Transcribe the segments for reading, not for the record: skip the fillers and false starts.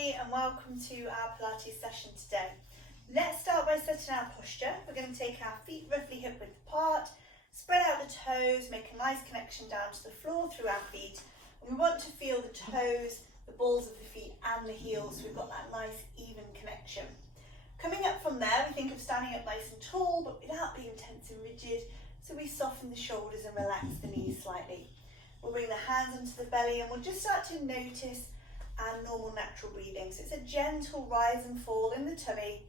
everybody and welcome to our Pilates session today. Let's start by setting our posture. We're going to take our feet roughly hip width apart, spread out the toes, make a nice connection down to the floor through our feet. And we want to feel the toes, the balls of the feet and the heels, so we've got that nice even connection. Coming up from there, we think of standing up nice and tall but without being tense and rigid, so we soften the shoulders and relax the knees slightly. We'll bring the hands onto the belly and we'll just start to notice our normal natural breathing. So it's a gentle rise and fall in the tummy.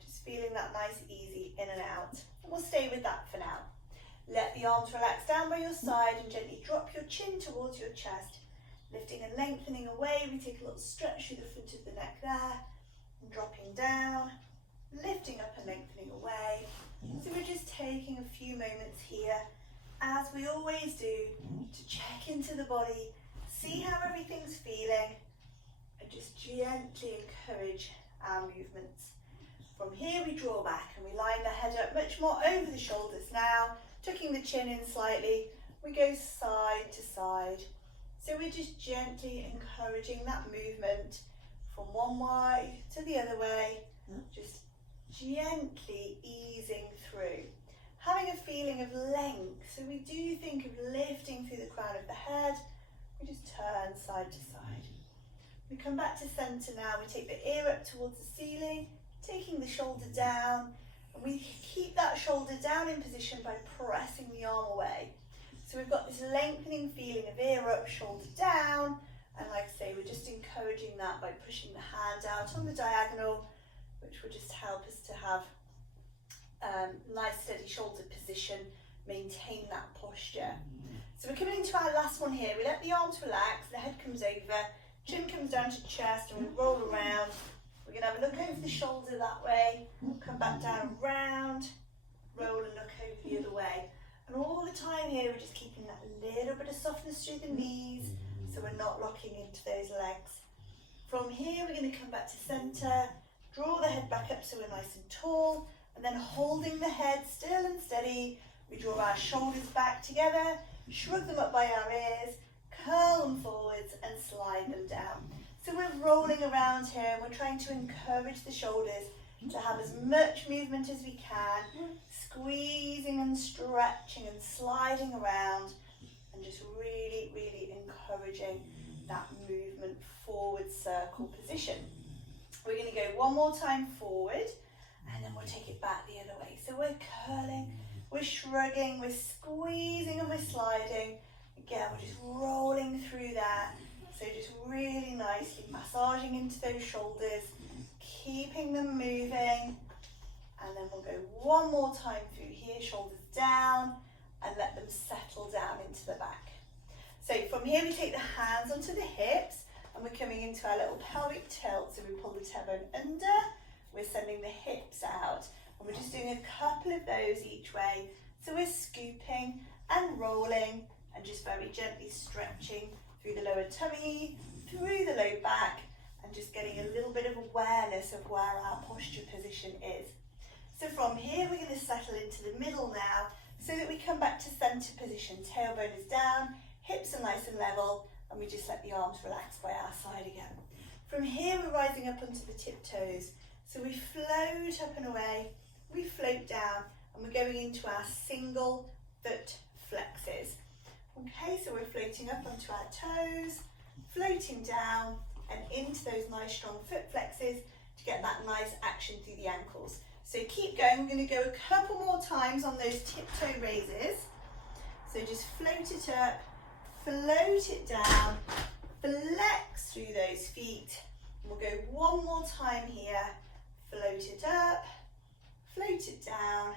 Just feeling that nice easy in and out. And we'll stay with that for now. Let the arms relax down by your side and gently drop your chin towards your chest. Lifting and lengthening away, we take a little stretch through the front of the neck there. And dropping down, lifting up and lengthening away. So we're just taking a few moments here, as we always do, to check into the body, see how everything's feeling, and just gently encourage our movements. From here we draw back and we line the head up much more over the shoulders now, tucking the chin in slightly. We go side to side. So we're just gently encouraging that movement from one way to the other way, just gently easing through. Having a feeling of length, so we do think of lifting through the crown of the head. We just turn side to side. We come back to centre now. We take the ear up towards the ceiling, taking the shoulder down, and we keep that shoulder down in position by pressing the arm away. So we've got this lengthening feeling of ear up, shoulder down, and like I say, we're just encouraging that by pushing the hand out on the diagonal, which will just help us to have nice steady shoulder position, maintain that posture. So we're coming into our last one here. We let the arms relax, the head comes over, chin comes down to chest, and we roll around. We're going to have a look over the shoulder that way, come back down around, roll and look over the other way. And all the time here we're just keeping that little bit of softness through the knees, so we're not locking into those legs. From here we're going to come back to centre, draw the head back up so we're nice and tall, and then holding the head still and steady, we draw our shoulders back together, shrug them up by our ears, curl them forwards and slide them down. So we're rolling around here and we're trying to encourage the shoulders to have as much movement as we can, squeezing and stretching and sliding around, and just really, really encouraging that movement forward circle position. We're going to go one more time forward, and then we'll take it back the other way. So we're curling, we're shrugging, we're squeezing and we're sliding. Again, we're just rolling through that. So just really nicely massaging into those shoulders, keeping them moving. And then we'll go one more time through here, shoulders down, and let them settle down into the back. So from here we take the hands onto the hips, and we're coming into our little pelvic tilt. So we pull the tailbone under, we're sending the hips out, and we're just doing a couple of those each way. So we're scooping and rolling and just very gently stretching through the lower tummy, through the low back, and just getting a little bit of awareness of where our posture position is. So from here we're going to settle into the middle now, so that we come back to centre position. Tailbone is down, hips are nice and level, and we just let the arms relax by our side again. From here we're rising up onto the tiptoes. So we float up and away, we float down, and we're going into our single foot flexes. Okay, so we're floating up onto our toes, floating down and into those nice strong foot flexes to get that nice action through the ankles. So keep going, we're going to go a couple more times on those tiptoe raises. So just float it up, float it down, flex through those feet. And we'll go one more time here. Float it up, float it down,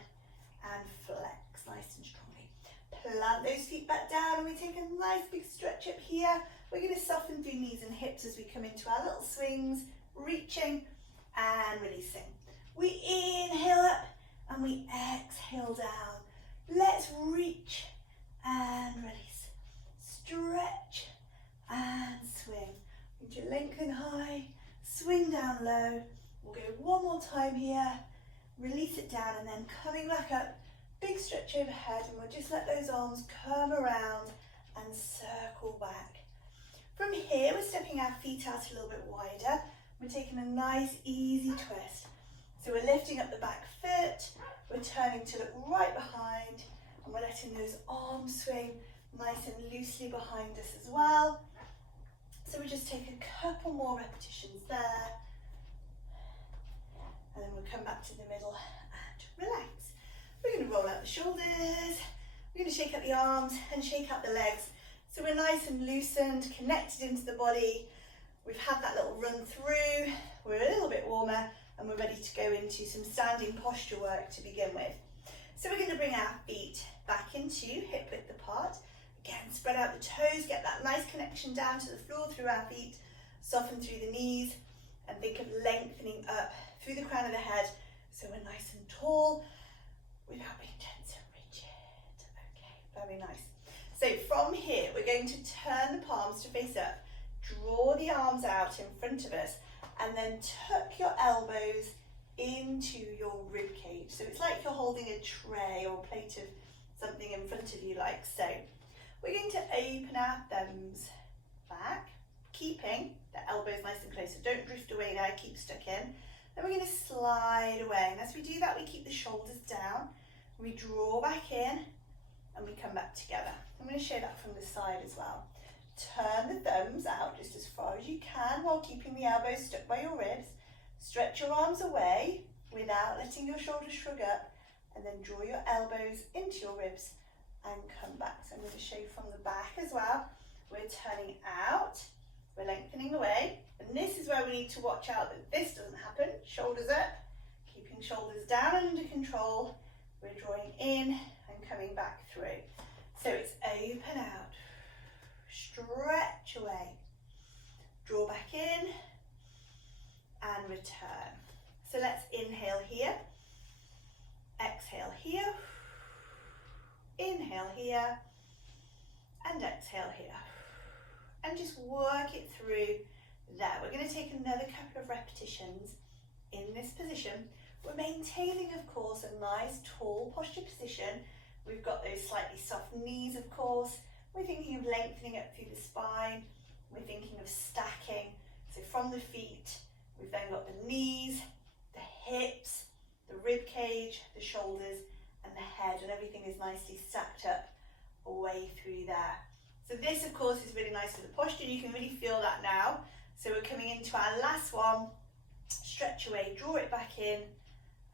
and flex nice and strongly. Plant those feet back down, and we take a nice big stretch up here. We're going to soften through knees and hips as we come into our little swings, reaching and releasing. We inhale up and we exhale down. Let's reach and release. Stretch and swing. Into lengthen high, swing down low. We'll go one more time here, release it down, and then coming back up, big stretch overhead, and we'll just let those arms curve around and circle back. From here here, we're stepping our feet out a little bit wider. We're taking a nice easy twist. So we're lifting up the back foot, we're turning to look right behind, and we're letting those arms swing nice and loosely behind us as well. So we just take a couple more repetitions there. And then we'll come back to the middle and relax. We're going to roll out the shoulders, we're going to shake out the arms and shake out the legs. So we're nice and loosened, connected into the body. We've had that little run through, we're a little bit warmer, and we're ready to go into some standing posture work to begin with. So we're going to bring our feet back into hip width apart. Again, spread out the toes, get that nice connection down to the floor through our feet, soften through the knees, and think of lengthening up through the crown of the head, so we're nice and tall without being tense and rigid. Okay, very nice. So from here, we're going to turn the palms to face up, draw the arms out in front of us, and then tuck your elbows into your rib cage. So it's like you're holding a tray or a plate of something in front of you, like so. We're going to open our thumbs back, keeping the elbows nice and close, so don't drift away now, keep stuck in. Then we're going to slide away, and as we do that, we keep the shoulders down, we draw back in, and we come back together. I'm going to show that from the side as well. Turn the thumbs out just as far as you can while keeping the elbows stuck by your ribs. Stretch your arms away without letting your shoulders shrug up, and then draw your elbows into your ribs and come back. So I'm going to show you from the back as well. We're turning out, we're lengthening away, and this is where we need to watch out that this doesn't happen. Shoulders up, keeping shoulders down and under control. We're drawing in and coming back through. So it's open out, stretch away, draw back in, and return. So let's inhale here, exhale here, inhale here, and exhale here. And just work it through there. We're going to take another couple of repetitions in this position. We're maintaining, of course, a nice tall posture position. We've got those slightly soft knees, of course. We're thinking of lengthening up through the spine. We're thinking of stacking. So from the feet, we've then got the knees, the hips, the rib cage, the shoulders, and the head, and everything is nicely stacked up away through there. So this, of course, is really nice for the posture. You can really feel that now. So we're coming into our last one. Stretch away, draw it back in,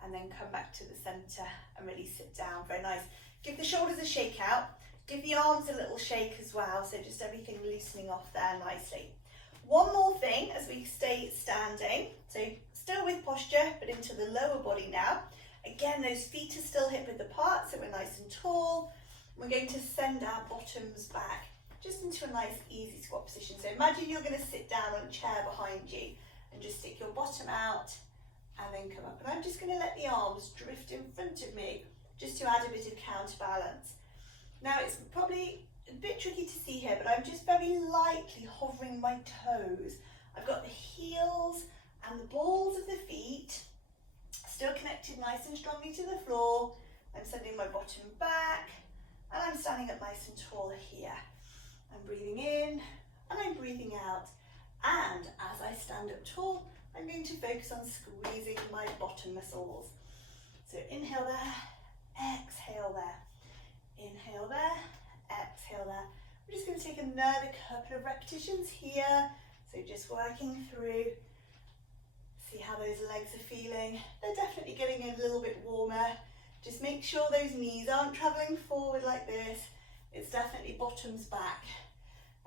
and then come back to the center and really sit down. Very nice. Give the shoulders a shake out. Give the arms a little shake as well. So just everything loosening off there nicely. One more thing as we stay standing. So still with posture, but into the lower body now. Again, those feet are still hip width apart, so we're nice and tall. We're going to send our bottoms back just into a nice easy squat position. So imagine you're going to sit down on a chair behind you and just stick your bottom out and then come up. And I'm just going to let the arms drift in front of me just to add a bit of counterbalance. Now it's probably a bit tricky to see here, but I'm just very lightly hovering my toes. I've got the heels and the balls of the feet still connected nice and strongly to the floor. I'm sending my bottom back, and I'm standing up nice and tall here. I'm breathing in and I'm breathing out. And as I stand up tall, I'm going to focus on squeezing my bottom muscles. So inhale there, exhale there. Inhale there, exhale there. We're just going to take another couple of repetitions here. So just working through. See how those legs are feeling. They're definitely getting a little bit warmer. Just make sure those knees aren't traveling forward like this. It's definitely bottoms back.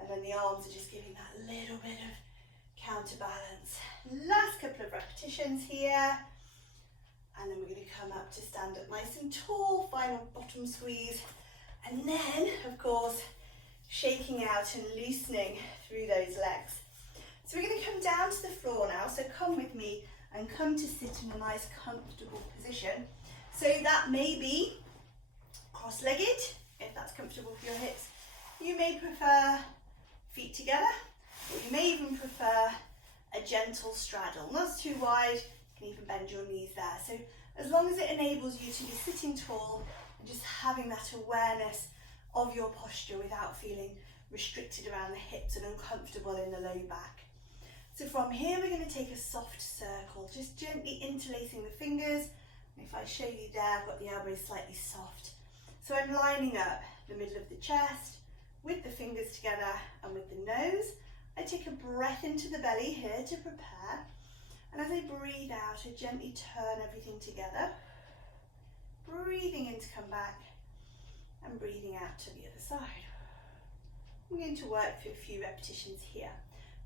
And then the arms are just giving that little bit of counterbalance. Last couple of repetitions here. And then we're going to come up to stand up nice and tall. Final bottom squeeze. And then, of course, shaking out and loosening through those legs. So we're going to come down to the floor now. So come with me and come to sit in a nice comfortable position. So that may be cross-legged, if that's comfortable for your hips. You may prefer feet together, or you may even prefer a gentle straddle. Not too wide, you can even bend your knees there. So as long as it enables you to be sitting tall and just having that awareness of your posture without feeling restricted around the hips and uncomfortable in the low back. So from here we're going to take a soft circle, just gently interlacing the fingers. And if I show you there, I've got the elbows slightly soft. So I'm lining up the middle of the chest with the fingers together and with the nose. I take a breath into the belly here to prepare. And as I breathe out, I gently turn everything together. Breathing in to come back and breathing out to the other side. I'm going to work for a few repetitions here.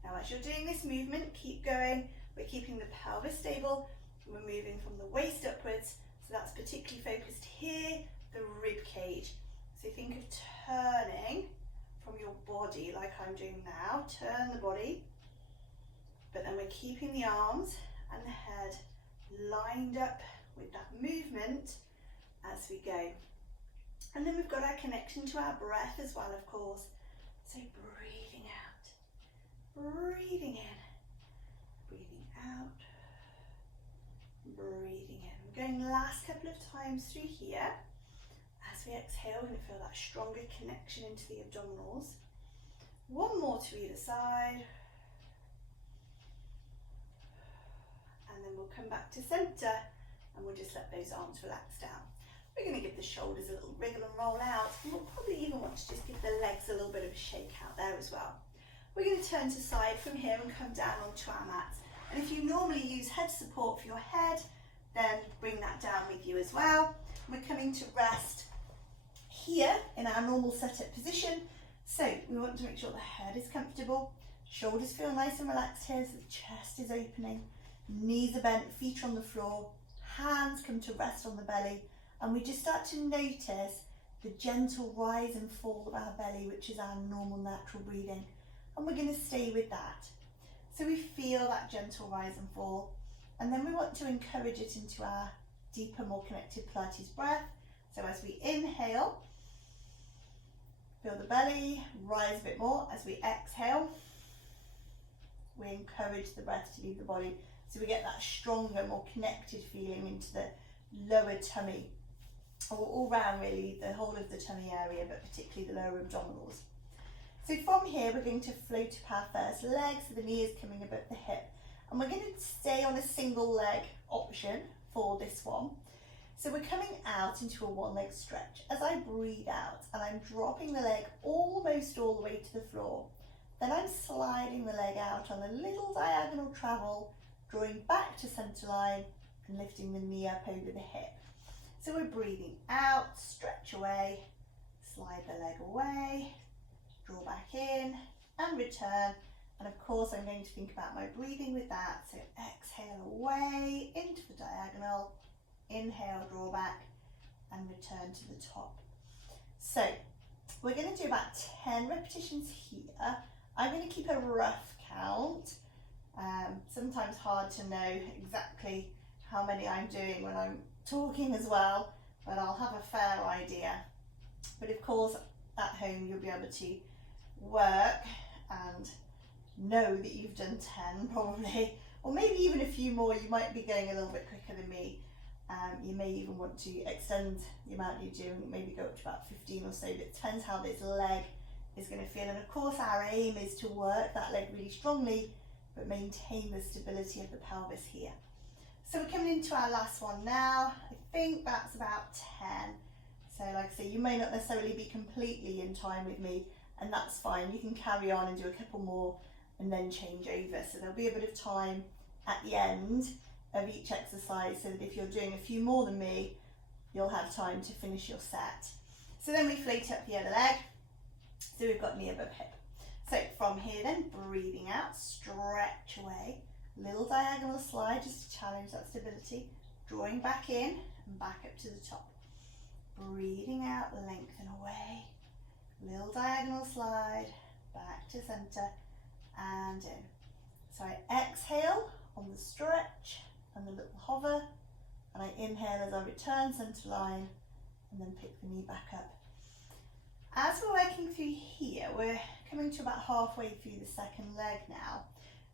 Now as you're doing this movement, keep going. We're keeping the pelvis stable and we're moving from the waist upwards. So that's particularly focused here, the rib cage. So think of turning from your body like I'm doing now. Turn the body, but then we're keeping the arms and the head lined up with that movement as we go. And then we've got our connection to our breath as well, of course. So breathing out, breathing in, breathing out, breathing in. We're going the last couple of times through here. As we exhale, we're going to feel that stronger connection into the abdominals. One more to either side. And then we'll come back to center and we'll just let those arms relax down. We're going to give the shoulders a little wriggle and roll out, and we'll probably even want to just give the legs a little bit of a shake out there as well. We're going to turn to side from here and come down onto our mats. And if you normally use head support for your head, then bring that down with you as well. We're coming to rest here in our normal setup position. So we want to make sure the head is comfortable, shoulders feel nice and relaxed here, so the chest is opening, knees are bent, feet are on the floor, hands come to rest on the belly. And we just start to notice the gentle rise and fall of our belly, which is our normal natural breathing. And we're going to stay with that. So we feel that gentle rise and fall. And then we want to encourage it into our deeper, more connected Pilates breath. So as we inhale, feel the belly rise a bit more. As we exhale, we encourage the breath to leave the body. So we get that stronger, more connected feeling into the lower tummy. Or all round really, the whole of the tummy area, but particularly the lower abdominals. So from here, we're going to float up our first leg, so the knee is coming above the hip. And we're going to stay on a single leg option for this one. So we're coming out into a one leg stretch. As I breathe out, and I'm dropping the leg almost all the way to the floor, then I'm sliding the leg out on a little diagonal travel, drawing back to center line and lifting the knee up over the hip. So we're breathing out, stretch away, slide the leg away, draw back in and return. And of course I'm going to think about my breathing with that. So exhale away into the diagonal, inhale, draw back and return to the top. So we're going to do about 10 repetitions here. I'm going to keep a rough count. Sometimes hard to know exactly how many I'm doing when I'm talking as well, but I'll have a fair idea. But of course at home you'll be able to work and know that you've done 10 probably, or maybe even a few more. You might be going a little bit quicker than me. You may even want to extend the amount you do and maybe go up to about 15 or so, but it depends how this leg is going to feel. And of course our aim is to work that leg really strongly but maintain the stability of the pelvis here. So we're coming into our last one now. I think that's about 10. So like I say, you may not necessarily be completely in time with me, and that's fine. You can carry on and do a couple more and then change over. So there'll be a bit of time at the end of each exercise, so that if you're doing a few more than me, you'll have time to finish your set. So then we float up the other leg. So we've got knee above hip. So from here then, breathing out, stretch away. Little diagonal slide just to challenge that stability. Drawing back in and back up to the top. Breathing out, lengthen away. Little diagonal slide, back to center and in. So I exhale on the stretch and the little hover, and I inhale as I return center line and then pick the knee back up. As we're working through here, we're coming to about halfway through the second leg now.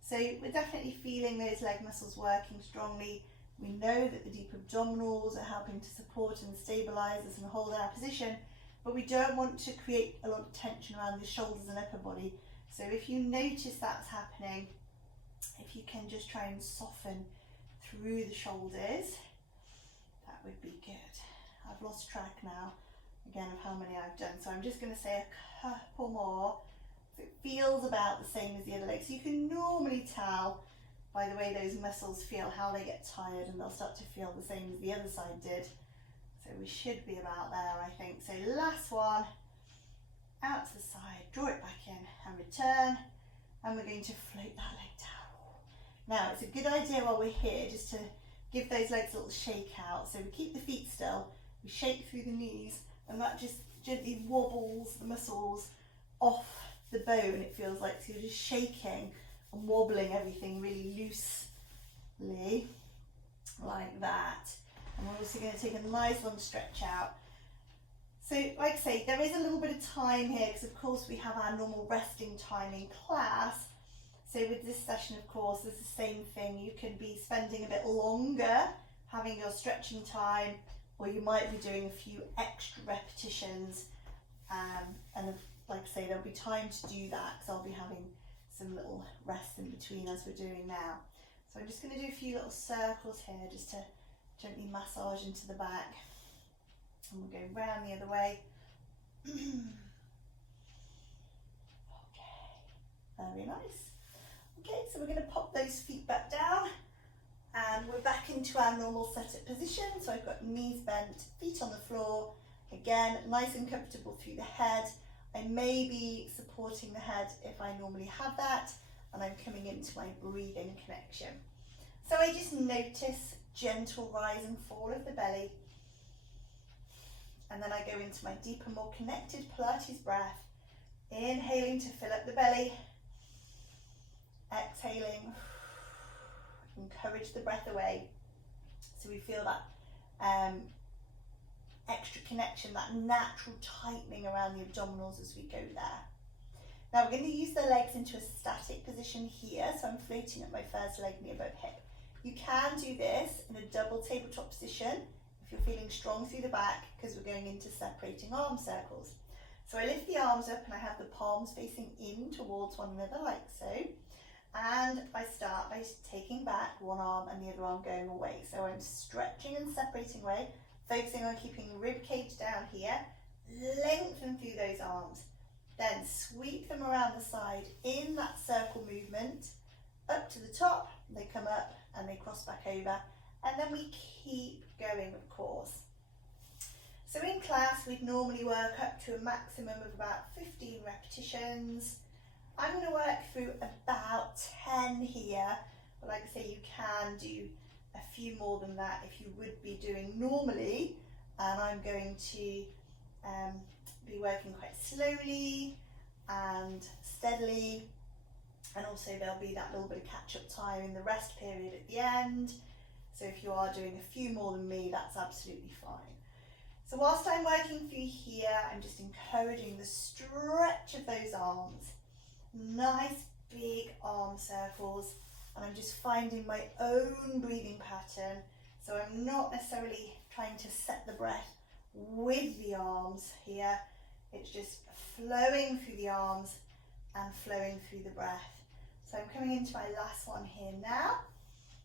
So we're definitely feeling those leg muscles working strongly. We know that the deep abdominals are helping to support and stabilize us and hold our position. but we don't want to create a lot of tension around the shoulders and upper body. So if you notice that's happening, if you can just try and soften through the shoulders, that would be good. I've lost track now, again, of how many I've done. So I'm just going to say a couple more. So it feels about the same as the other leg. So you can normally tell by the way those muscles feel how they get tired, and they'll start to feel the same as the other side did. So we should be about there, I think. So last one, out to the side, draw it back in and return. And we're going to float that leg down. Now it's a good idea while we're here just to give those legs a little shake out. So we keep the feet still, we shake through the knees, and that just gently wobbles the muscles off the bone, it feels like. So you're just shaking and wobbling everything really loosely, like that. And we're also going to take a nice long stretch out. So like I say, there is a little bit of time here because of course we have our normal resting time in class. So with this session, of course, it's the same thing. You can be spending a bit longer having your stretching time, or you might be doing a few extra repetitions. And like I say, there'll be time to do that because I'll be having some little rest in between as we're doing now. So I'm just going to do a few little circles here just to gently massage into the back. And we'll go round the other way. Okay, very nice. Okay, so we're going to pop those feet back down and we're back into our normal setup position. So I've got knees bent, feet on the floor. Again, nice and comfortable through the head. I may be supporting the head if I normally have that, and I'm coming into my breathing connection. So I just notice gentle rise and fall of the belly. And then I go into my deeper, more connected Pilates breath. Inhaling to fill up the belly. Exhaling, encourage the breath away. So we feel that extra connection, that natural tightening around the abdominals as we go there. Now we're going to use the legs into a static position here. So I'm floating at my first leg knee above hip. You can do this in a double tabletop position if you're feeling strong through the back, because we're going into separating arm circles. So I lift the arms up and I have the palms facing in towards one another like so. And I start by taking back one arm and the other arm going away. So I'm stretching and separating away, focusing on keeping the rib cage down here, lengthen through those arms, then sweep them around the side in that circle movement, up to the top, they come up and they cross back over, and then we keep going, of course. So in class, we'd normally work up to a maximum of about 15 repetitions. I'm going to work through about 10 here, but like I say, you can do a few more than that if you would be doing normally. And I'm going to be working quite slowly and steadily, and also there'll be that little bit of catch-up time in the rest period at the end. So if you are doing a few more than me, that's absolutely fine. So whilst I'm working through here, I'm just encouraging the stretch of those arms. Nice big arm circles, and I'm just finding my own breathing pattern. So I'm not necessarily trying to set the breath with the arms here. It's just flowing through the arms and flowing through the breath. So I'm coming into my last one here now.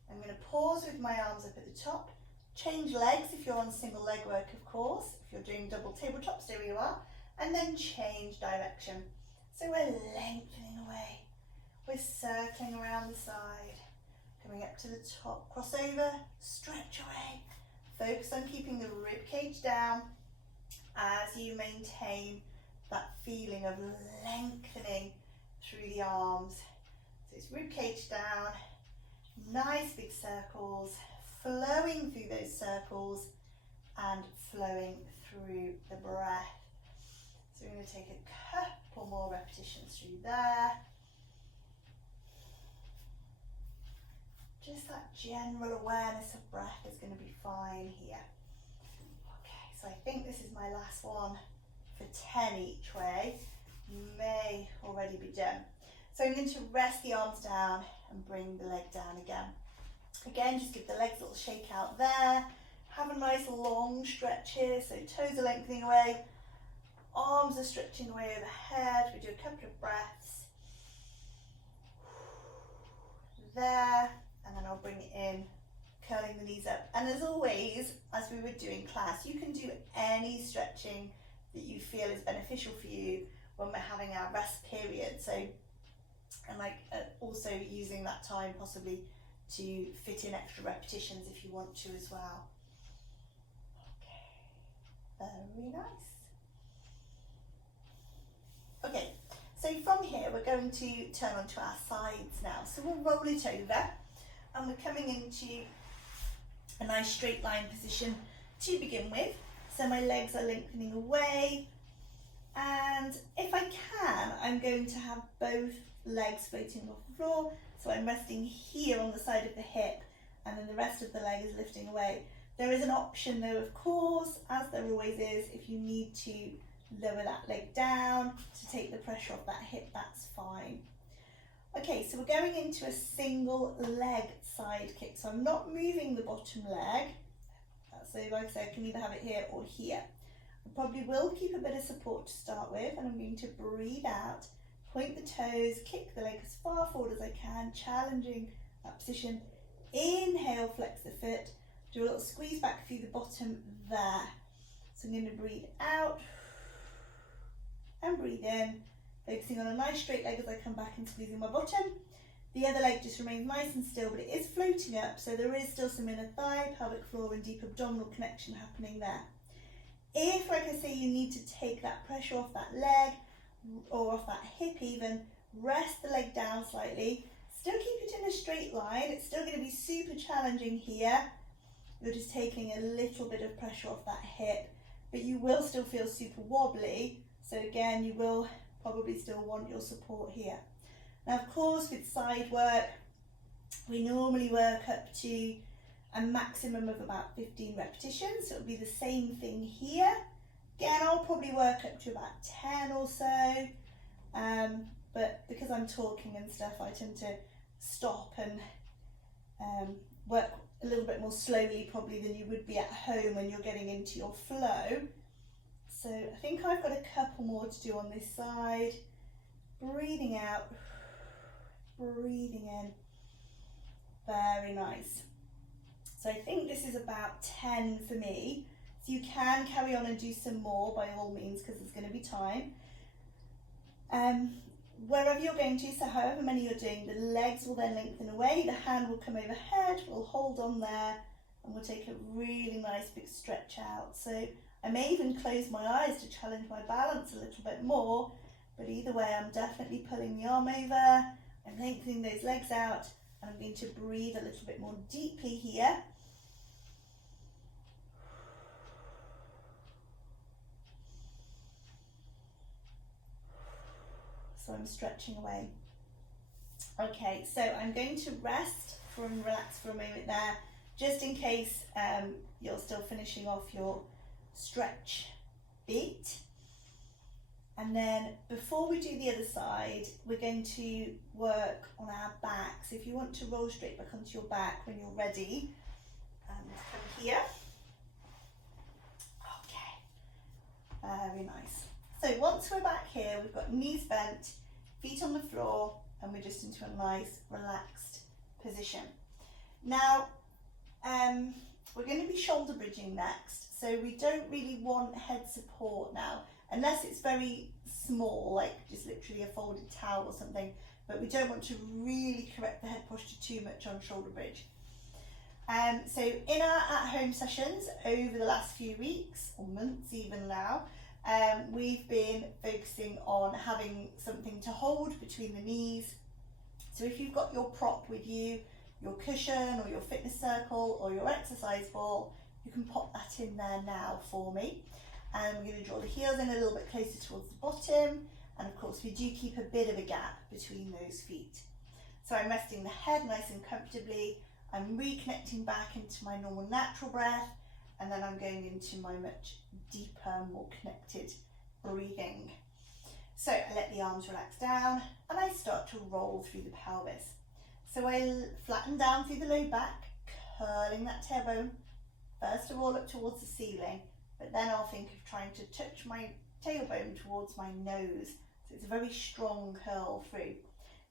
I'm going to pause with my arms up at the top. Change legs if you're on single leg work, of course. If you're doing double tabletops, there you are. And then change direction. So we're lengthening away. We're circling around the side. Coming up to the top, cross over, stretch away. Focus on keeping the rib cage down as you maintain that feeling of lengthening through the arms. So it's rib cage down, nice big circles, flowing through those circles and flowing through the breath. So we're going to take a couple more repetitions through there. Just that general awareness of breath is going to be fine here. Okay, so I think this is my last one for 10 each way. May already be done. So I'm going to rest the arms down and bring the leg down again. Again, just give the legs a little shake out there. Have a nice long stretch here, so toes are lengthening away. Arms are stretching away overhead. We do a couple of breaths. There, and then I'll bring it in, curling the knees up. And as always, as we would do in class, you can do any stretching that you feel is beneficial for you when we're having our rest period. So, and also using that time possibly to fit in extra repetitions if you want to as well. Okay, very nice. Okay, so from here we're going to turn onto our sides now. So we'll roll it over and we're coming into a nice straight line position to begin with. So my legs are lengthening away, and if I can, I'm going to have both legs floating off the floor. So I'm resting here on the side of the hip, and then the rest of the leg is lifting away. There is an option though, of course, as there always is, if you need to lower that leg down to take the pressure off that hip, that's fine. Okay, so we're going into a single leg side kick. So I'm not moving the bottom leg. So like I said, I can either have it here or here. I probably will keep a bit of support to start with, and I'm going to breathe out, point the toes, kick the leg as far forward as I can, challenging that position. Inhale, flex the foot, do a little squeeze back through the bottom there. So I'm going to breathe out and breathe in, focusing on a nice straight leg as I come back and squeezing my bottom. The other leg just remains nice and still, but it is floating up, so there is still some inner thigh, pelvic floor and deep abdominal connection happening there. If, like I say, you need to take that pressure off that leg or off that hip even, rest the leg down slightly, still keep it in a straight line. It's still going to be super challenging here. You're just taking a little bit of pressure off that hip, but you will still feel super wobbly. So again, you will probably still want your support here. Now, of course, with side work, we normally work up to a maximum of about 15 repetitions. So it'll be the same thing here. Again, I'll probably work up to about 10 or so. But because I'm talking and stuff, I tend to stop and work a little bit more slowly probably than you would be at home when you're getting into your flow. So I think I've got a couple more to do on this side. Breathing out, breathing in. Very nice. So I think this is about 10 for me. So you can carry on and do some more by all means, because there's going to be time. Wherever you're going to, so however many you're doing, the legs will then lengthen away, the hand will come overhead, we'll hold on there, and we'll take a really nice big stretch out. So I may even close my eyes to challenge my balance a little bit more, but either way I'm definitely pulling the arm over, I'm lengthening those legs out, and I'm going to breathe a little bit more deeply here. So I'm stretching away. Okay, so I'm going to rest and relax for a moment there, just in case you're still finishing off your stretch beat. And then before we do the other side, we're going to work on our back. So if you want to roll straight back onto your back when you're ready, from here. Okay, very nice. So once we're back here, we've got knees bent, feet on the floor, and we're just into a nice relaxed position. Now, we're going to be shoulder bridging next. So we don't really want head support now, unless it's very small, like just literally a folded towel or something, but we don't want to really correct the head posture too much on shoulder bridge. So in our at-home sessions over the last few weeks, or months even now, we've been focusing on having something to hold between the knees. So if you've got your prop with you, your cushion or your fitness circle or your exercise ball, you can pop that in there now for me. And we're going to draw the heels in a little bit closer towards the bottom, and of course we do keep a bit of a gap between those feet. So I'm resting the head nice and comfortably, I'm reconnecting back into my normal natural breath, and then I'm going into my much deeper, more connected breathing. So I let the arms relax down and I start to roll through the pelvis. So I flatten down through the low back, curling that tailbone, first of all up towards the ceiling, but then I'll think of trying to touch my tailbone towards my nose. So it's a very strong curl through.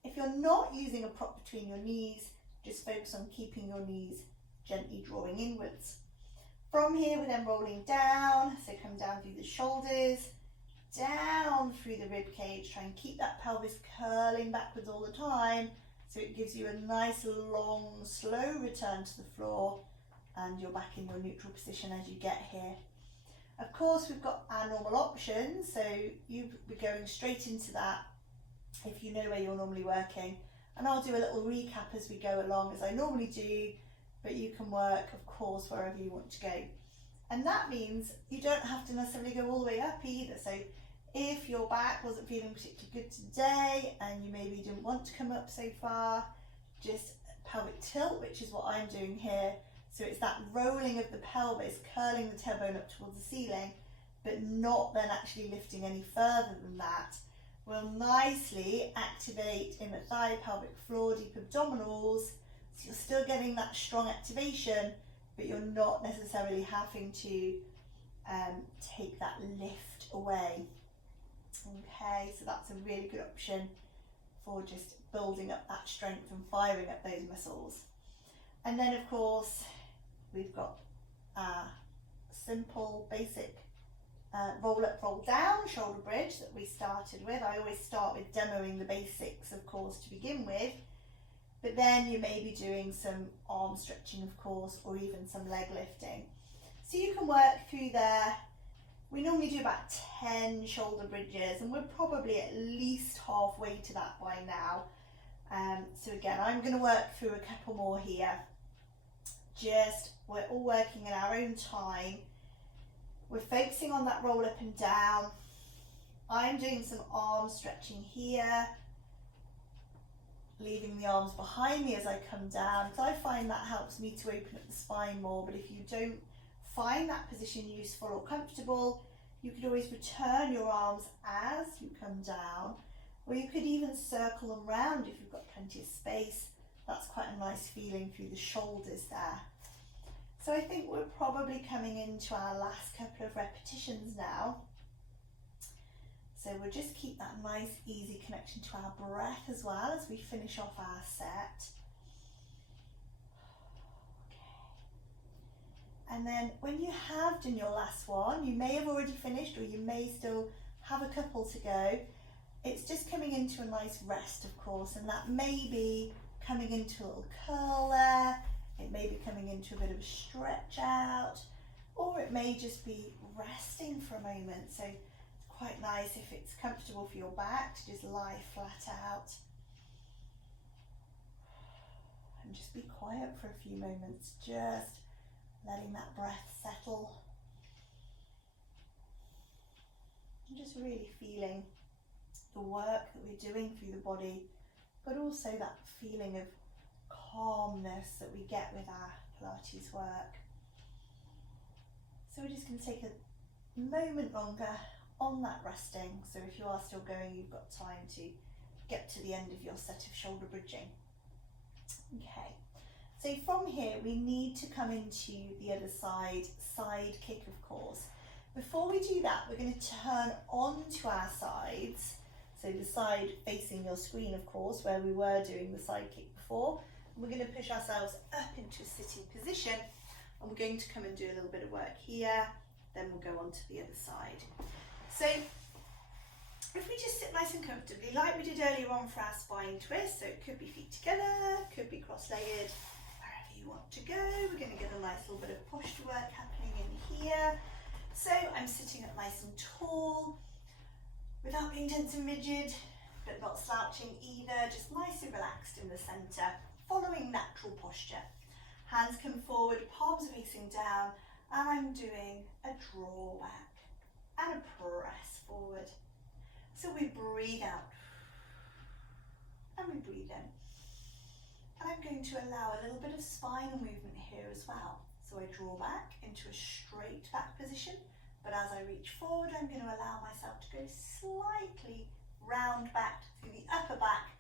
If you're not using a prop between your knees, just focus on keeping your knees gently drawing inwards. From here, we're then rolling down, so come down through the shoulders, down through the rib cage. Try and keep that pelvis curling backwards all the time, so it gives you a nice long slow return to the floor, and you're back in your neutral position as you get here. Of course, we've got our normal options, so you'll be going straight into that if you know where you're normally working, and I'll do a little recap as we go along, as I normally do, but you can work, of course, wherever you want to go. And that means you don't have to necessarily go all the way up either. So if your back wasn't feeling particularly good today and you maybe didn't want to come up so far, just pelvic tilt, which is what I'm doing here. So it's that rolling of the pelvis, curling the tailbone up towards the ceiling, but not then actually lifting any further than that. Will nicely activate in the thigh, pelvic floor, deep abdominals. So you're still getting that strong activation, but you're not necessarily having to take that lift away. Okay, so that's a really good option for just building up that strength and firing up those muscles. And then of course, we've got our simple, basic roll up, roll down shoulder bridge that we started with. I always start with demoing the basics, of course, to begin with. But then you may be doing some arm stretching, of course, or even some leg lifting. So you can work through there. We normally do about 10 shoulder bridges, and we're probably at least halfway to that by now. So again, I'm going to work through a couple more here. We're all working in our own time. We're focusing on that roll up and down. I'm doing some arm stretching here, leaving the arms behind me as I come down, because I find that helps me to open up the spine more. But if you don't find that position useful or comfortable, you could always return your arms as you come down, or you could even circle them round if you've got plenty of space. That's quite a nice feeling through the shoulders there. So I think we're probably coming into our last couple of repetitions now. So we'll just keep that nice easy connection to our breath as well as we finish off our set. Okay. And then when you have done your last one, you may have already finished or you may still have a couple to go. It's just coming into a nice rest, of course, and that may be coming into a little curl there. It may be coming into a bit of a stretch out, or it may just be resting for a moment. So quite nice if it's comfortable for your back to just lie flat out and just be quiet for a few moments, just letting that breath settle and just really feeling the work that we're doing through the body, but also that feeling of calmness that we get with our Pilates work. So we're just going to take a moment longer on that resting. So if you are still going, you've got time to get to the end of your set of shoulder bridging. Okay, so from here we need to come into the other side kick, of course. Before we do that, we're going to turn onto our sides. So the side facing your screen, of course, where we were doing the side kick before. We're going to push ourselves up into a sitting position, and we're going to come and do a little bit of work here, then we'll go on to the other side. So if we just sit nice and comfortably, like we did earlier on for our spine twist, so it could be feet together, could be cross-legged, wherever you want to go. We're going to get a nice little bit of posture work happening in here. So I'm sitting up nice and tall, without being tense and rigid, but not slouching either, just nice and relaxed in the centre, following natural posture. Hands come forward, palms facing down, and I'm doing a draw back and a press forward. So we breathe out and we breathe in. And I'm going to allow a little bit of spinal movement here as well. So I draw back into a straight back position, but as I reach forward, I'm going to allow myself to go slightly round back through the upper back,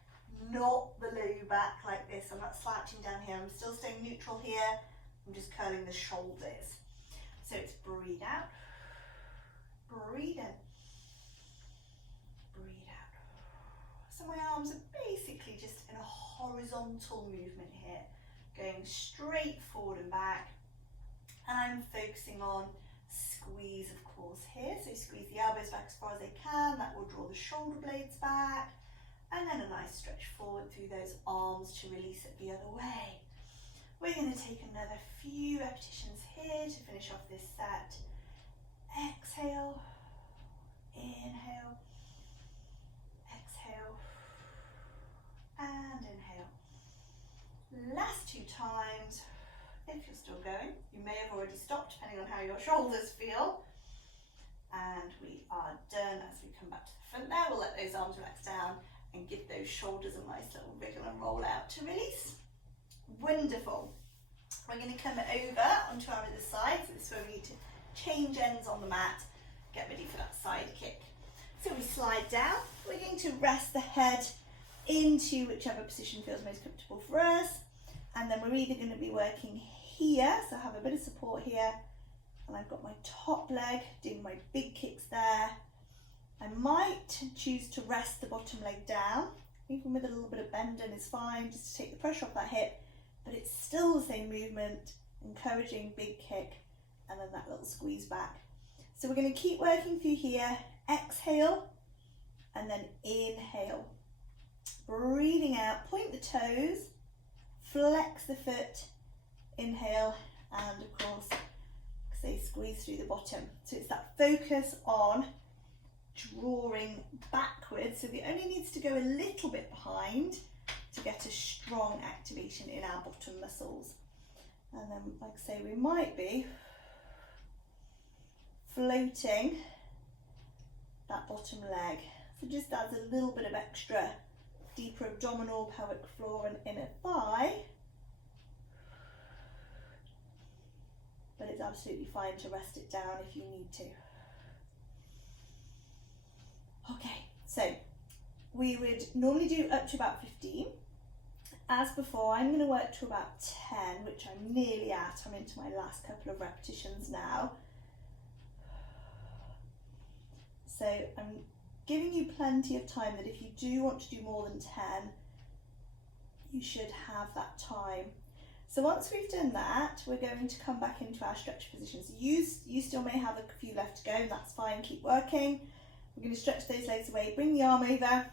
not the low back like this. I'm not slouching down here, I'm still staying neutral here. I'm just curling the shoulders. So it's breathe out, breathe in. arms are basically just in a horizontal movement here, going straight forward and back. And I'm focusing on squeeze, of course, here. So squeeze the elbows back as far as they can. That will draw the shoulder blades back. And then a nice stretch forward through those arms to release it the other way. We're going to take another few repetitions here to finish off this set. Exhale, inhale, exhale, and inhale. Last 2 times. If you're still going, you may have already stopped depending on how your shoulders feel. And we are done. As we come back to the front there, we'll let those arms relax down and give those shoulders a nice little wriggle and roll out to release. Wonderful. We're going to come over onto our other side. So this is where we need to change ends on the mat, get ready for that side kick. So we slide down. We're going to rest the head into whichever position feels most comfortable for us. And then we're either going to be working here, so I have a bit of support here, and I've got my top leg doing my big kicks there. I might choose to rest the bottom leg down, even with a little bit of bending is fine, just to take the pressure off that hip, but it's still the same movement, encouraging big kick, and then that little squeeze back. So we're going to keep working through here, exhale, and then inhale. Breathing out, point the toes, flex the foot, inhale, and of course, say squeeze through the bottom. So it's that focus on drawing backwards. So the only needs to go a little bit behind to get a strong activation in our bottom muscles. And then, like I say, we might be floating that bottom leg. So just adds a little bit of extra deeper abdominal, pelvic floor and inner thigh. But it's absolutely fine to rest it down if you need to. Okay, so we would normally do up to about 15. As before, I'm going to work to about 10, which I'm nearly at. I'm into my last couple of repetitions now. So I'm giving you plenty of time that if you do want to do more than 10, you should have that time. So once we've done that, we're going to come back into our stretch positions. You still may have a few left to go, and that's fine, keep working. We're going to stretch those legs away, bring the arm over,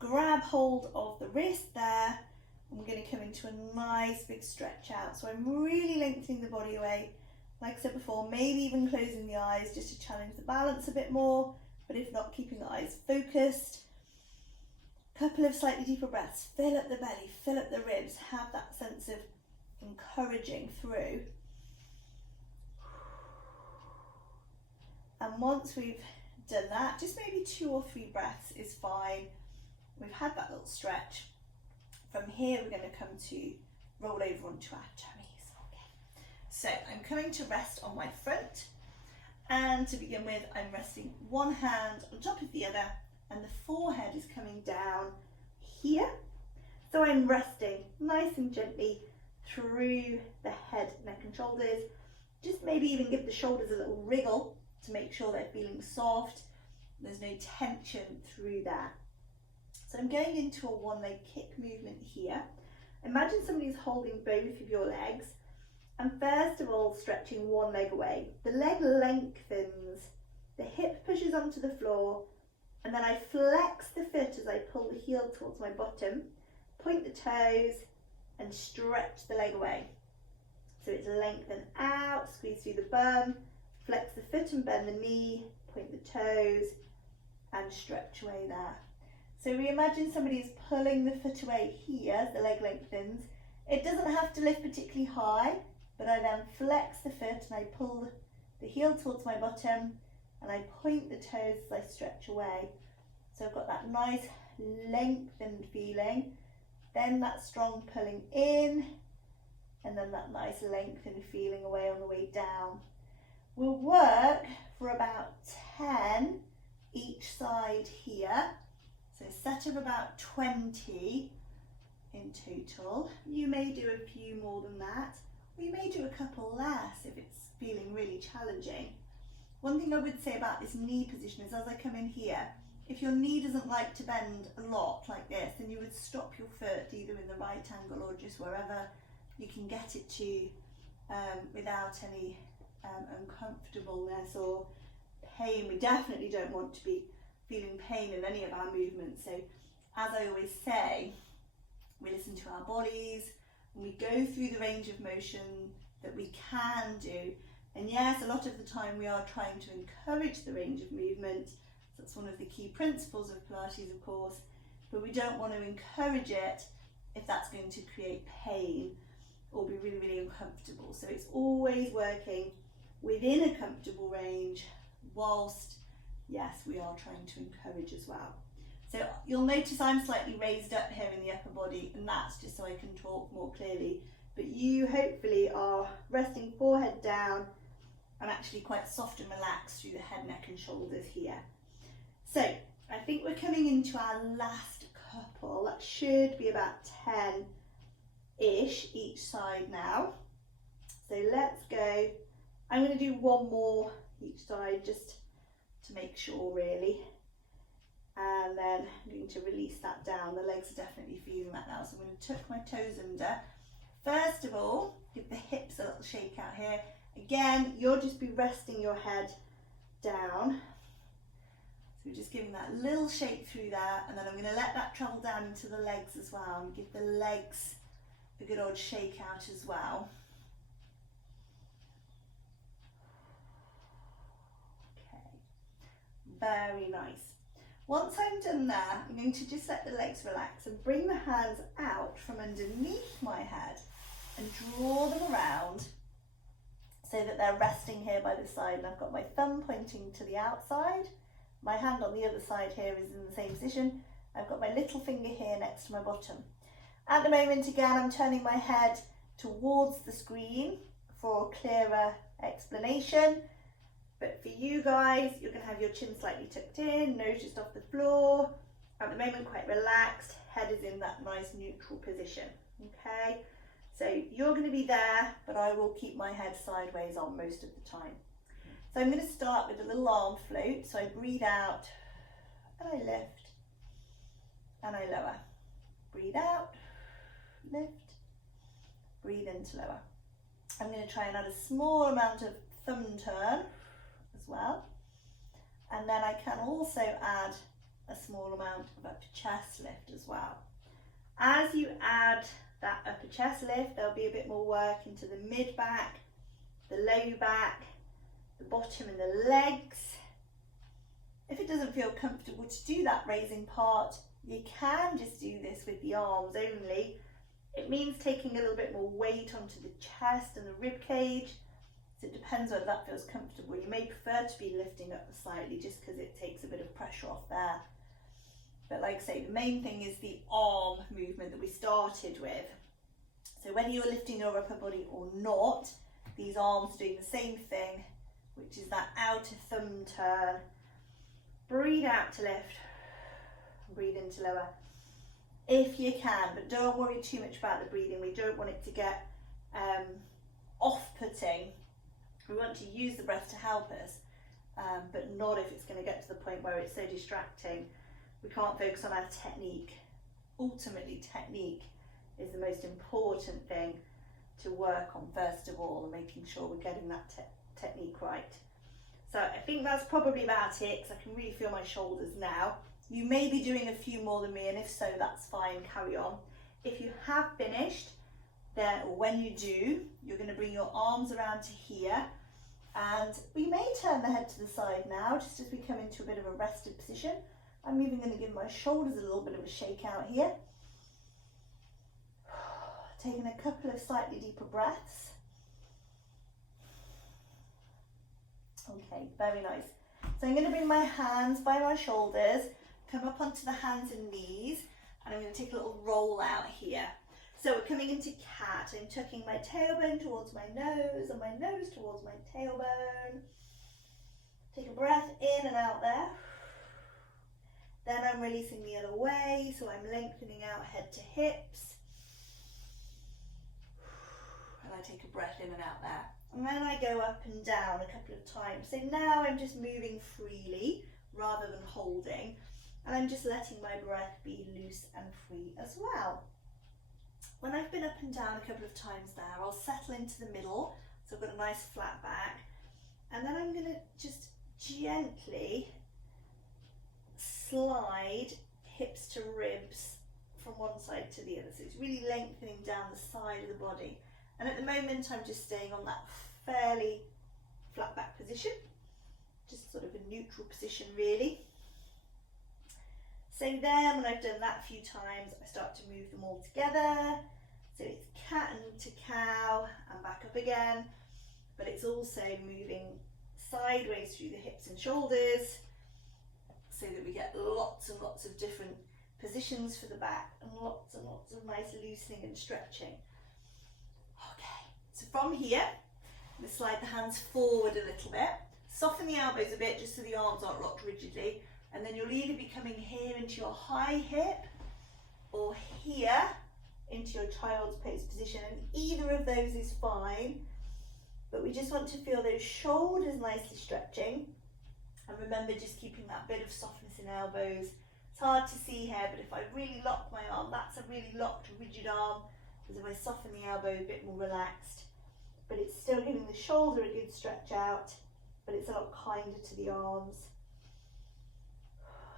grab hold of the wrist there, and we're going to come into a nice big stretch out. So I'm really lengthening the body away. Like I said before, maybe even closing the eyes just to challenge the balance a bit more, but if not, keeping the eyes focused. Couple of slightly deeper breaths, fill up the belly, fill up the ribs, have that sense of encouraging through. And once we've done that, just maybe 2 or 3 breaths is fine. We've had that little stretch. From here, we're going to come to roll over onto our tummies. Okay. So I'm coming to rest on my front. And to begin with, I'm resting one hand on top of the other, and the forehead is coming down here. So I'm resting nice and gently through the head, neck and shoulders. Just maybe even give the shoulders a little wriggle to make sure they're feeling soft. There's no tension through that. So I'm going into a one-leg kick movement here. Imagine somebody's holding both of your legs, and first of all stretching one leg away. The leg lengthens, the hip pushes onto the floor, and then I flex the foot as I pull the heel towards my bottom, point the toes, and stretch the leg away. So it's lengthen out, squeeze through the bum, flex the foot and bend the knee, point the toes, and stretch away there. So we imagine somebody is pulling the foot away here as the leg lengthens. It doesn't have to lift particularly high, but I then flex the foot and I pull the heel towards my bottom, and I point the toes as I stretch away. So I've got that nice lengthened feeling, then that strong pulling in, and then that nice lengthened feeling away on the way down. We'll work for about 10 each side here. So a set of about 20 in total. You may do a few more than that, or you may do a couple less if it's feeling really challenging. One thing I would say about this knee position is as I come in here, if your knee doesn't like to bend a lot like this, then you would stop your foot either in the right angle or just wherever you can get it to without any uncomfortableness or pain. We definitely don't want to be feeling pain in any of our movements. So as I always say, we listen to our bodies and we go through the range of motion that we can do. And yes, a lot of the time we are trying to encourage the range of movement. That's one of the key principles of Pilates, of course, but we don't want to encourage it if that's going to create pain or be really, really uncomfortable. So it's always working within a comfortable range whilst, yes, we are trying to encourage as well. So you'll notice I'm slightly raised up here in the upper body, and that's just so I can talk more clearly. But you hopefully are resting forehead down and actually quite soft and relaxed through the head, neck and shoulders here. So I think we're coming into our last couple. That should be about 10-ish each side now. So let's go. I'm going to do one more each side just to make sure really. And then I'm going to release that down. The legs are definitely feeling that now. So I'm going to tuck my toes under. First of all, give the hips a little shake out here. Again, you'll just be resting your head down. So we're just giving that little shake through there, and then I'm going to let that travel down into the legs as well and give the legs a good old shake out as well. Okay, very nice. Once I'm done there, I'm going to just let the legs relax and bring the hands out from underneath my head and draw them around so that they're resting here by the side, and I've got my thumb pointing to the outside. My hand on the other side here is in the same position. I've got my little finger here next to my bottom. At the moment, again, I'm turning my head towards the screen for a clearer explanation. But for you guys, you're going to have your chin slightly tucked in, nose just off the floor. At the moment, quite relaxed. Head is in that nice neutral position. Okay, so you're going to be there, but I will keep my head sideways on most of the time. So I'm going to start with a little arm float. So I breathe out and I lift and I lower. Breathe out, lift, breathe in to lower. I'm going to try and add a small amount of thumb turn as well. And then I can also add a small amount of upper chest lift as well. As you add that upper chest lift, there'll be a bit more work into the mid back, the low back, the bottom and the legs. If it doesn't feel comfortable to do that raising part, you can just do this with the arms only. It means taking a little bit more weight onto the chest and the rib cage. So it depends whether that feels comfortable. You may prefer to be lifting up slightly just because it takes a bit of pressure off there. But like I say, the main thing is the arm movement that we started with. So whether you're lifting your upper body or not, these arms are doing the same thing, which is that outer thumb turn. Breathe out to lift, breathe in to lower if you can, but don't worry too much about the breathing. We don't want it to get off-putting. We want to use the breath to help us, but not if it's going to get to the point where it's so distracting. We can't focus on our technique. Ultimately, technique is the most important thing to work on first of all, and making sure we're getting that technique right. So I think that's probably about it, because I can really feel my shoulders now. You may be doing a few more than me, and if so, that's fine, carry on. If you have finished, then when you do, you're going to bring your arms around to here, and we may turn the head to the side now, just as we come into a bit of a rested position. I'm even going to give my shoulders a little bit of a shake out here. Taking a couple of slightly deeper breaths. Okay, very nice. So I'm going to bring my hands by my shoulders, come up onto the hands and knees, and I'm going to take a little roll out here. So we're coming into cat. I'm tucking my tailbone towards my nose and my nose towards my tailbone. Take a breath in and out there. Then I'm releasing the other way, so I'm lengthening out head to hips. And I take a breath in and out there. And then I go up and down a couple of times. So now I'm just moving freely rather than holding. And I'm just letting my breath be loose and free as well. When I've been up and down a couple of times there, I'll settle into the middle. So I've got a nice flat back. And then I'm going to just gently slide hips to ribs from one side to the other. So it's really lengthening down the side of the body. And at the moment, I'm just staying on that fairly flat back position. Just sort of a neutral position, really. So then, when I've done that a few times, I start to move them all together. So it's cat and to cow and back up again. But it's also moving sideways through the hips and shoulders so that we get lots and lots of different positions for the back and lots of nice loosening and stretching. Okay, so from here, I'm going to slide the hands forward a little bit, soften the elbows a bit just so the arms aren't locked rigidly, and then you'll either be coming here into your high hip or here into your child's pose position, and either of those is fine. But we just want to feel those shoulders nicely stretching. And remember, just keeping that bit of softness in elbows. It's hard to see here, but if I really lock my arm, that's a really locked, rigid arm. Because if I soften the elbow, a bit more relaxed. But it's still giving the shoulder a good stretch out, but it's a lot kinder to the arms.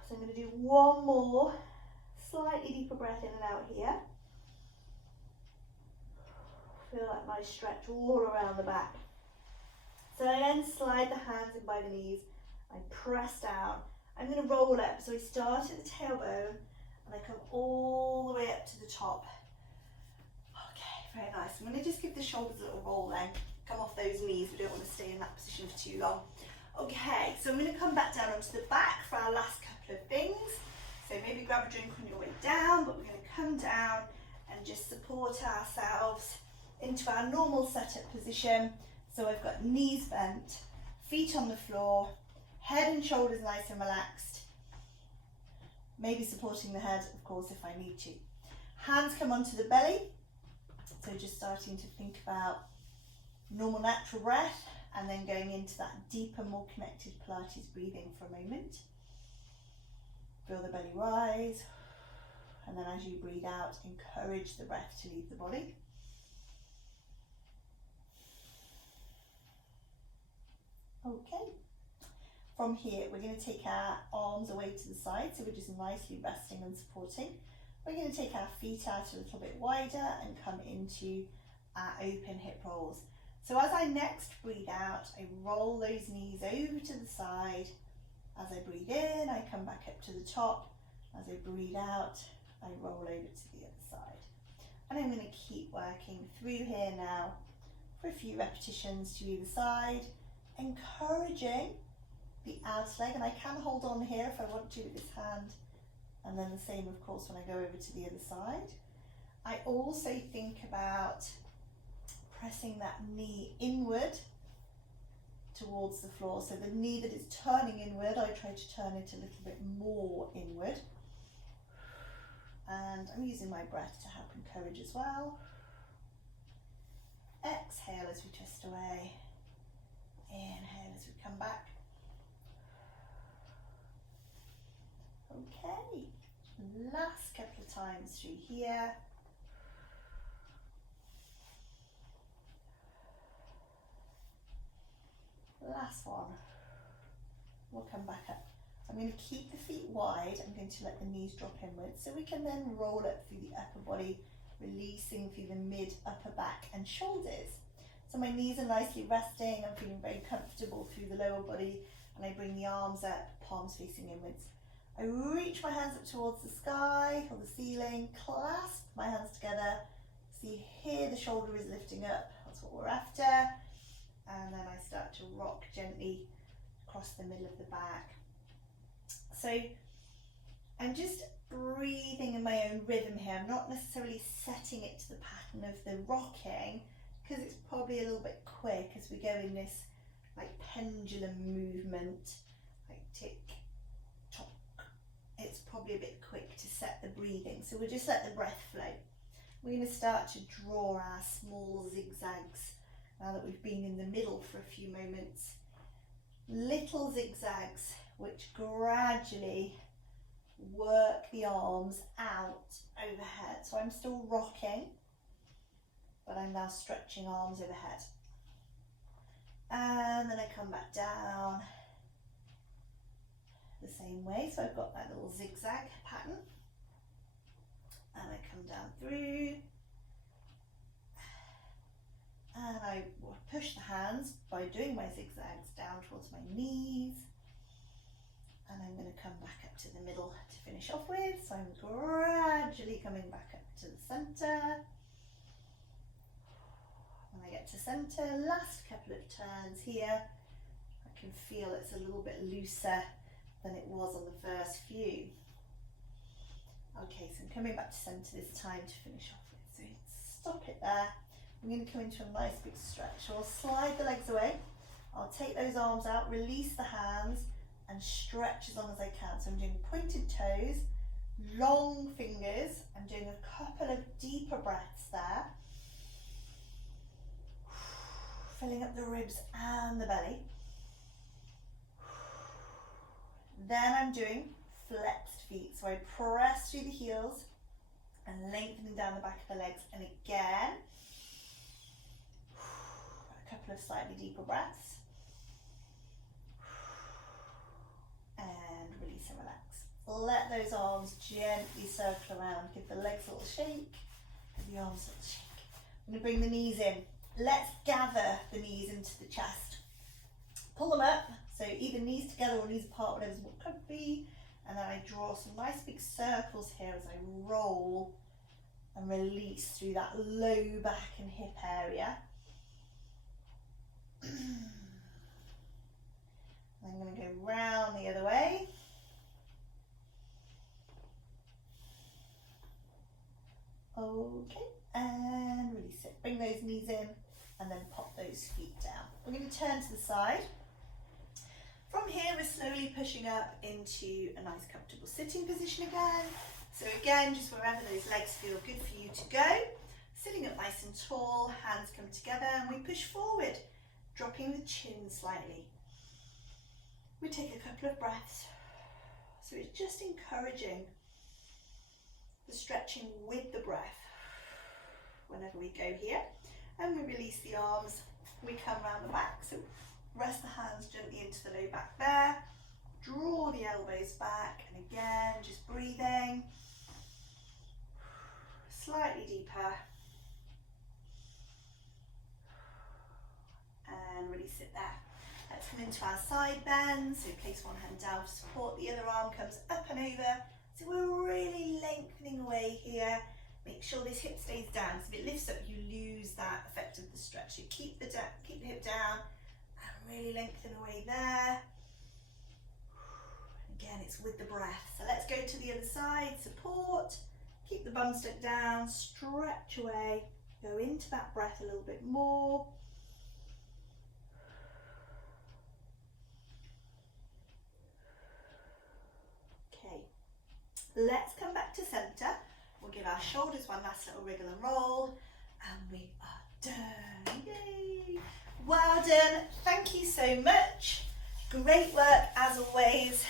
So I'm going to do one more slightly deeper breath in and out here. Feel that nice stretch all around the back. So I then slide the hands in by the knees. I press down. I'm going to roll up. So I start at the tailbone and I come all the way up to the top. Okay, very nice. I'm going to just give the shoulders a little roll then. Come off those knees. We don't want to stay in that position for too long. Okay, so I'm going to come back down onto the back for our last couple of things. So maybe grab a drink on your way down, but we're going to come down and just support ourselves into our normal setup position. So I've got knees bent, feet on the floor, head and shoulders nice and relaxed. Maybe supporting the head, of course, if I need to. Hands come onto the belly. So just starting to think about normal natural breath and then going into that deeper, more connected Pilates breathing for a moment. Feel the belly rise. And then as you breathe out, encourage the breath to leave the body. Okay, from here we're going to take our arms away to the side, so we're just nicely resting and supporting. We're going to take our feet out a little bit wider and come into our open hip rolls. So as I next breathe out, I roll those knees over to the side. As I breathe in, I come back up to the top. As I breathe out, I roll over to the other side. And I'm going to keep working through here now for a few repetitions to either side, encouraging the outer leg, and I can hold on here if I want to with this hand, and then the same of course when I go over to the other side. I also think about pressing that knee inward towards the floor, so the knee that is turning inward, I try to turn it a little bit more inward, and I'm using my breath to help encourage as well. Exhale as we twist away. Inhale as we come back. Okay, last couple of times through here. Last one. We'll come back up. I'm going to keep the feet wide. I'm going to let the knees drop inwards so we can then roll up through the upper body, releasing through the mid, upper back and shoulders. So my knees are nicely resting, I'm feeling very comfortable through the lower body, and I bring the arms up, palms facing inwards. I reach my hands up towards the sky or the ceiling, clasp my hands together, so you hear the shoulder is lifting up, that's what we're after, and then I start to rock gently across the middle of the back. So I'm just breathing in my own rhythm here, I'm not necessarily setting it to the pattern of the rocking, because it's probably a little bit quick as we go in this like pendulum movement, like tick, tock. It's probably a bit quick to set the breathing, so we'll just let the breath flow. We're going to start to draw our small zigzags now that we've been in the middle for a few moments. Little zigzags which gradually work the arms out overhead. So I'm still rocking, but I'm now stretching arms overhead. And then I come back down the same way. So I've got that little zigzag pattern. And I come down through. And I push the hands by doing my zigzags down towards my knees. And I'm going to come back up to the middle to finish off with. So I'm gradually coming back up to the centre. When I get to centre, last couple of turns here, I can feel it's a little bit looser than it was on the first few. Okay, so I'm coming back to centre this time to finish off with. So stop it there. I'm going to come into a nice big stretch. So I'll slide the legs away. I'll take those arms out, release the hands, and stretch as long as I can. So I'm doing pointed toes, long fingers. I'm doing a couple of deeper breaths there. Filling up the ribs and the belly. Then I'm doing flexed feet. So I press through the heels and lengthening down the back of the legs. And again, a couple of slightly deeper breaths. And release and relax. Let those arms gently circle around. Give the legs a little shake. Give the arms a little shake. I'm going to bring the knees in. Let's gather the knees into the chest. Pull them up. So either knees together or knees apart, whatever's more comfy. And then I draw some nice big circles here as I roll and release through that low back and hip area. I'm going to go round the other way. Okay, and release it. Bring those knees in and then pop those feet down. We're going to turn to the side. From here, we're slowly pushing up into a nice comfortable sitting position again. So again, just wherever those legs feel good for you to go. Sitting up nice and tall, hands come together, and we push forward, dropping the chin slightly. We take a couple of breaths. So it's just encouraging the stretching with the breath whenever we go here. And we release the arms, we come round the back. So rest the hands gently into the low back there. Draw the elbows back, and again, just breathing. Slightly deeper. And release it there. Let's come into our side bend. So place one hand down for support, the other arm comes up and over. So we're really lengthening away here. Make sure this hip stays down. So if it lifts up, you lose that effect of the stretch. So keep the hip down and really lengthen away there. Again, it's with the breath. So let's go to the other side. Support. Keep the bum stuck down. Stretch away. Go into that breath a little bit more. Okay. Let's come back to centre. We'll give our shoulders one last little wriggle and roll. And we are done. Yay! Well done. Thank you so much. Great work as always.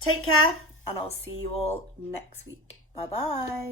Take care, and I'll see you all next week. Bye bye.